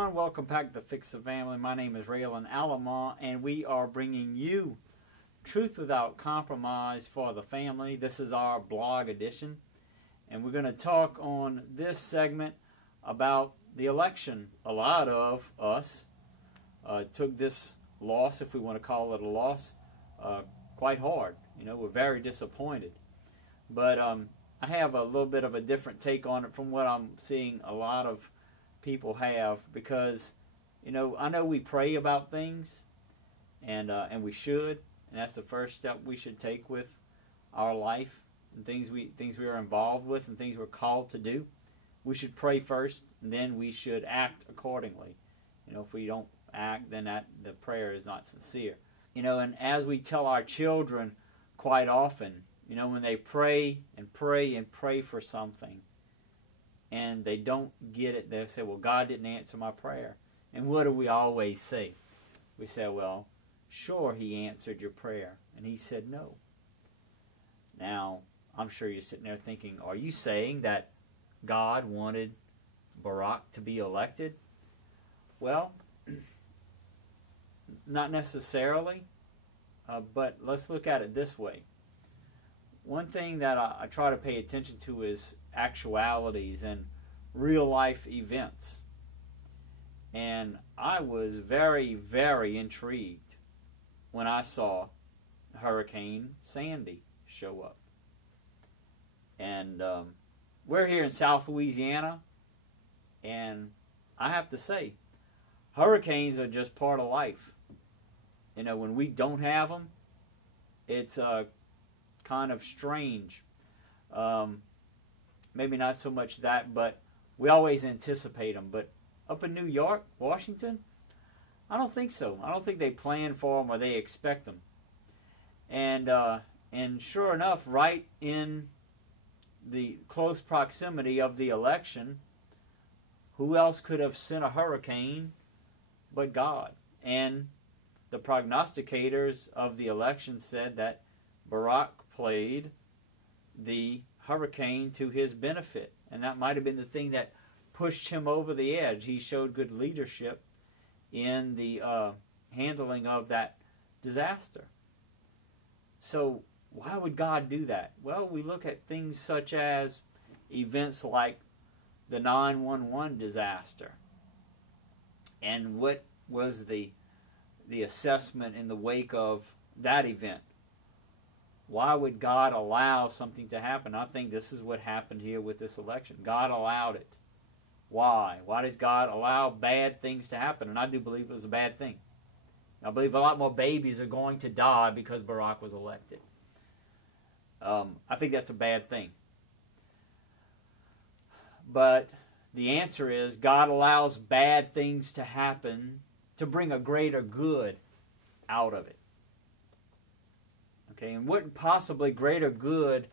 everyone, welcome back to Fix the Family. My name is Raylan Alama, and we are bringing you Truth Without Compromise for the Family. This is our blog edition, and we're going to talk on this segment about the election. A lot of us took this loss, if we want to call it a loss, quite hard. You know, we're very disappointed. But I have a little bit of a different take on it from what I'm seeing a lot of people have, because, you know, I know we pray about things, and we should, and that's the first step we should take with our life and things we are involved with and things we're called to do. We should pray first, and then we should act accordingly. You know, if we don't act, then the prayer is not sincere. You know, and as we tell our children quite often, you know, when they pray and pray and pray for something, and they don't get it, they'll say, well, God didn't answer my prayer. And what do we always say? We say, well, sure, He answered your prayer. And He said no. Now, I'm sure you're sitting there thinking, are you saying that God wanted Barack to be elected? Well, not necessarily, but let's look at it this way. One thing that I try to pay attention to is actualities and real life events. And I was very, very intrigued when I saw Hurricane Sandy show up. And we're here in South Louisiana, and I have to say, hurricanes are just part of life. You know, when we don't have them, it's kind of strange. Maybe not so much that, but we always anticipate them. But up in New York, Washington, I don't think so. I don't think they plan for them or they expect them. And sure enough, right in the close proximity of the election, who else could have sent a hurricane but God? And the prognosticators of the election said that Barack played the hurricane to his benefit, and that might have been the thing that pushed him over the edge. He showed good leadership in the handling of that disaster. So why would God do that? Well, we look at things such as events like the 9/11 disaster, and what was the assessment in the wake of that event. Why would God allow something to happen? I think this is what happened here with this election. God allowed it. Why? Why does God allow bad things to happen? And I do believe it was a bad thing. I believe a lot more babies are going to die because Barack was elected. I think that's a bad thing. But the answer is God allows bad things to happen to bring a greater good out of it. Okay, and what possibly greater good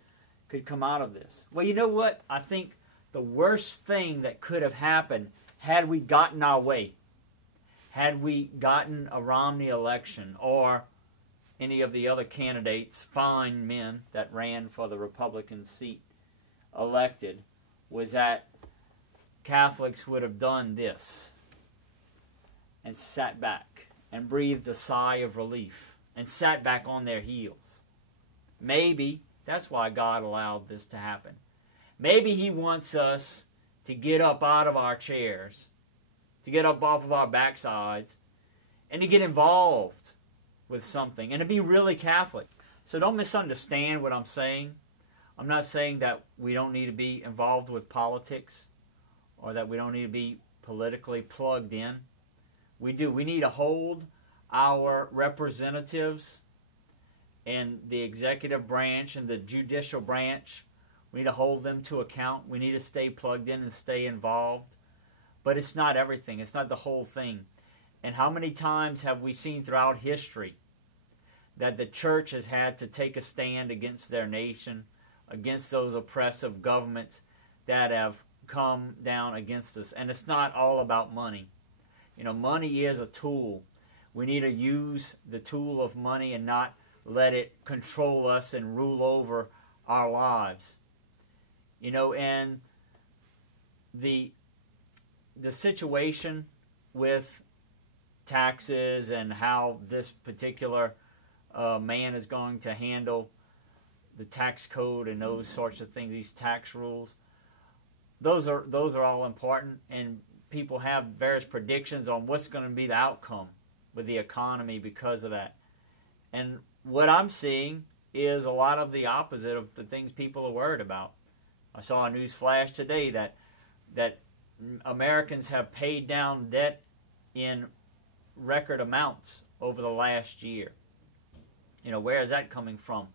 could come out of this? Well, you know what? I think the worst thing that could have happened had we gotten our way, had we gotten a Romney election or any of the other candidates, fine men that ran for the Republican seat, elected, was that Catholics would have done this and sat back and breathed a sigh of relief and sat back on their heels. Maybe that's why God allowed this to happen. Maybe He wants us to get up out of our chairs, to get up off of our backsides, and to get involved with something, and to be really Catholic. So don't misunderstand what I'm saying. I'm not saying that we don't need to be involved with politics or that we don't need to be politically plugged in. We do. We need to hold our representatives in the executive branch and the judicial branch. We need to hold them to account. We need to stay plugged in and stay involved. But it's not everything. It's not the whole thing. And how many times have we seen throughout history that the church has had to take a stand against their nation, against those oppressive governments that have come down against us? And it's not all about money. You know, money is a tool. We need to use the tool of money and not let it control us and rule over our lives. You know, and the situation with taxes and how this particular man is going to handle the tax code and those sorts of things, these tax rules. Those are all important, and people have various predictions on what's going to be the outcome with the economy because of that. And what I'm seeing is a lot of the opposite of the things people are worried about. I saw a news flash today that Americans have paid down debt in record amounts over the last year. You know, where is that coming from?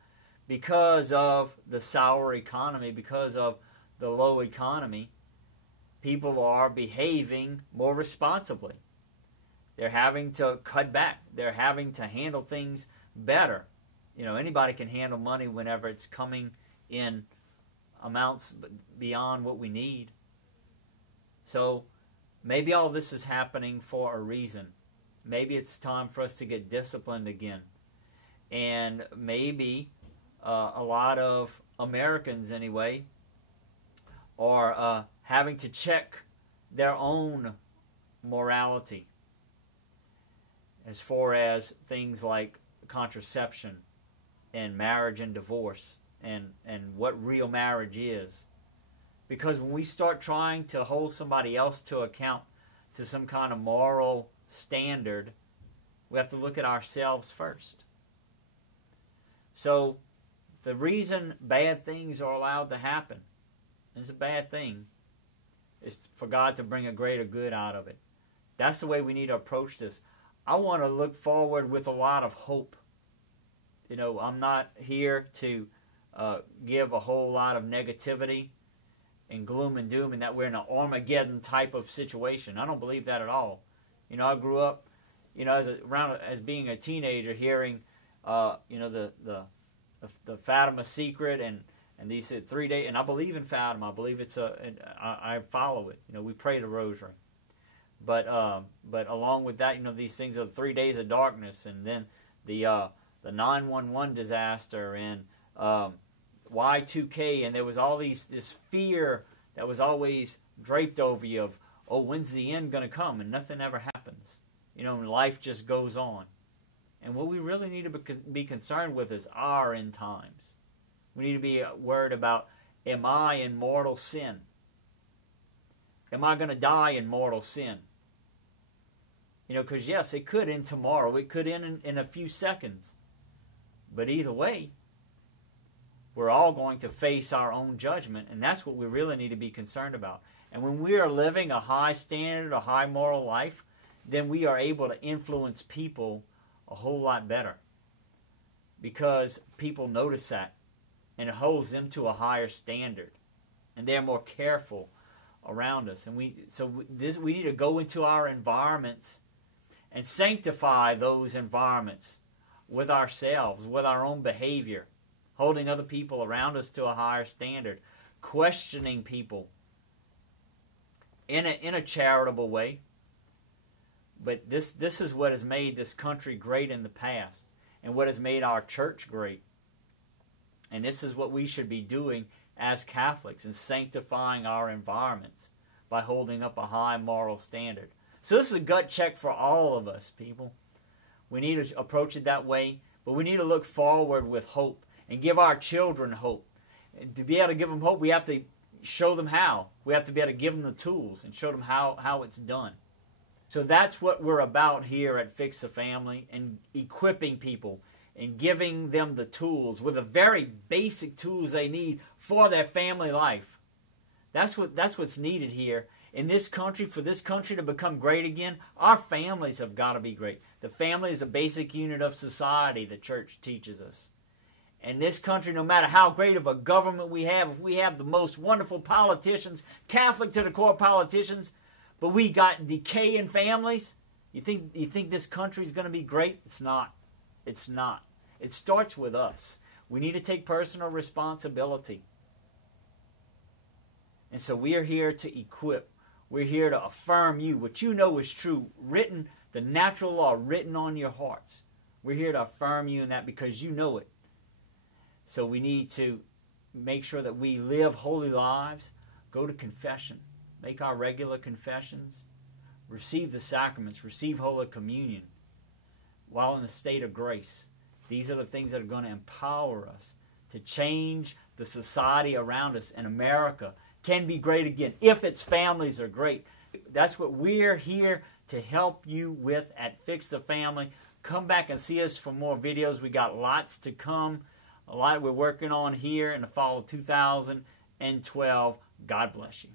Because of the sour economy, because of the low economy, people are behaving more responsibly. They're having to cut back. They're having to handle things better. You know, anybody can handle money whenever it's coming in amounts beyond what we need. So maybe all this is happening for a reason. Maybe it's time for us to get disciplined again. And maybe a lot of Americans, anyway, are having to check their own morality as far as things like contraception and marriage and divorce and what real marriage is. Because when we start trying to hold somebody else to account to some kind of moral standard, we have to look at ourselves first. So the reason bad things are allowed to happen, it's a bad thing, is for God to bring a greater good out of it. That's the way we need to approach this. I want to look forward with a lot of hope. You know, I'm not here to give a whole lot of negativity and gloom and doom and that we're in an Armageddon type of situation. I don't believe that at all. You know, I grew up, you know, as being a teenager, hearing, you know, the Fatima secret and these 3 days, and I believe in Fatima. I believe I follow it. You know, we pray the rosary. But along with that, you know, these things are 3 days of darkness, and then the 9/11 disaster and Y2K, and there was all this fear that was always draped over you of, oh, when's the end going to come? And nothing ever happens. You know, and life just goes on. And what we really need to be concerned with is our end times. We need to be worried about, am I in mortal sin? Am I going to die in mortal sin? You know, because yes, it could end tomorrow. It could end in a few seconds. But either way, we're all going to face our own judgment, and that's what we really need to be concerned about. And when we are living a high standard, a high moral life, then we are able to influence people a whole lot better, because people notice that, and it holds them to a higher standard, and they're more careful around us. And we need to go into our environments and sanctify those environments with ourselves, with our own behavior, holding other people around us to a higher standard, questioning people in a charitable way. But this is what has made this country great in the past, and what has made our church great. And this is what we should be doing as Catholics, and sanctifying our environments by holding up a high moral standard. So this is a gut check for all of us, people. We need to approach it that way, but we need to look forward with hope and give our children hope. And to be able to give them hope, we have to show them how. We have to be able to give them the tools and show them how it's done. So that's what we're about here at Fix the Family, and equipping people and giving them the tools, with the very basic tools they need for their family life. That's what's needed here in this country. For this country to become great again, our families have got to be great. The family is a basic unit of society, the church teaches us. And this country, no matter how great of a government we have, if we have the most wonderful politicians, Catholic to the core politicians, but we got decay in families, you think this country is going to be great? It's not. It's not. It starts with us. We need to take personal responsibility. And so we are here to equip. We're here to affirm you, what you know is true, written, the natural law written on your hearts. We're here to affirm you in that because you know it. So we need to make sure that we live holy lives, go to confession, make our regular confessions, receive the sacraments, receive Holy Communion while in the state of grace. These are the things that are going to empower us to change the society around us. And America can be great again if its families are great. That's what we're here to help you with at Fix the Family. Come back and see us for more videos. We got lots to come. A lot we're working on here in the fall of 2012. God bless you.